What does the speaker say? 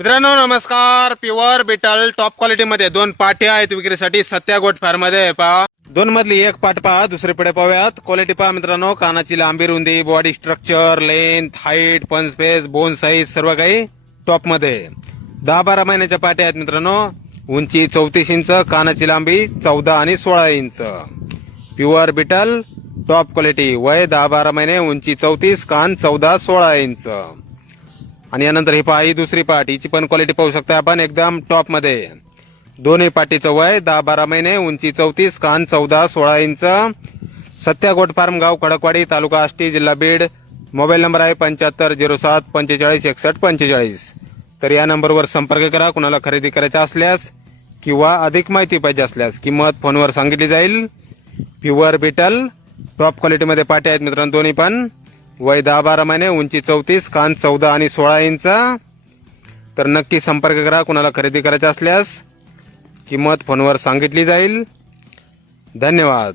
मित्रांनो नमस्कार. Pure Beetal top quality मध्ये दोन पाठी आहेत विक्रीसाठी सत्या गोट फार्म मध्ये. पहा दोन मधली एक पाठ पहा, दुसरी पुढे पाहूयात. क्वालिटी पहा मित्रांनो, कानाची लांबी, रुंदी, बॉडी स्ट्रक्चर, लेंथ, हाईट, पंच स्पेस, बोन साईज सर्व काही टॉप मध्ये. 10-12 महिन्याच्या पाठी आहेत मित्रांनो. उंची 34 इंच, कानाची लांबी 14 आणि 16 इंच. प्युअर बिटल टॉप क्वालिटी, वय 10-12 महिने, उंची 34, कान 14-16 इंच. आणि यानंतर ही पहा, ही दुसरी पाठ, हिची पण क्वालिटी पाहू शकता आपण, एकदम टॉप मध्ये. दोन्ही पाठीचं वय 10-12 महिने, उंची 34, कान 14-16 इंच. सत्या गोट फार्म, गाव खडकवाडी, तालुका आष्टी, जिल्हा बीड. मोबाईल नंबर आहे 7507456145. तर या नंबरवर संपर्क करा कुणाला खरेदी करायचा असल्यास किंवा अधिक माहिती पाहिजे असल्यास. किंमत फोनवर सांगितली जाईल. प्युअर बिटल टॉप क्वालिटी मध्ये पाठी आहेत मित्रांनो, दोन्ही पण. वय 10-12 महिने, उंची 34, कान 14 आणि 16 इंच. तर नक्की संपर्क करा कुणाला खरेदी करायचा असल्यास. किंमत फोनवर सांगितली जाईल. धन्यवाद.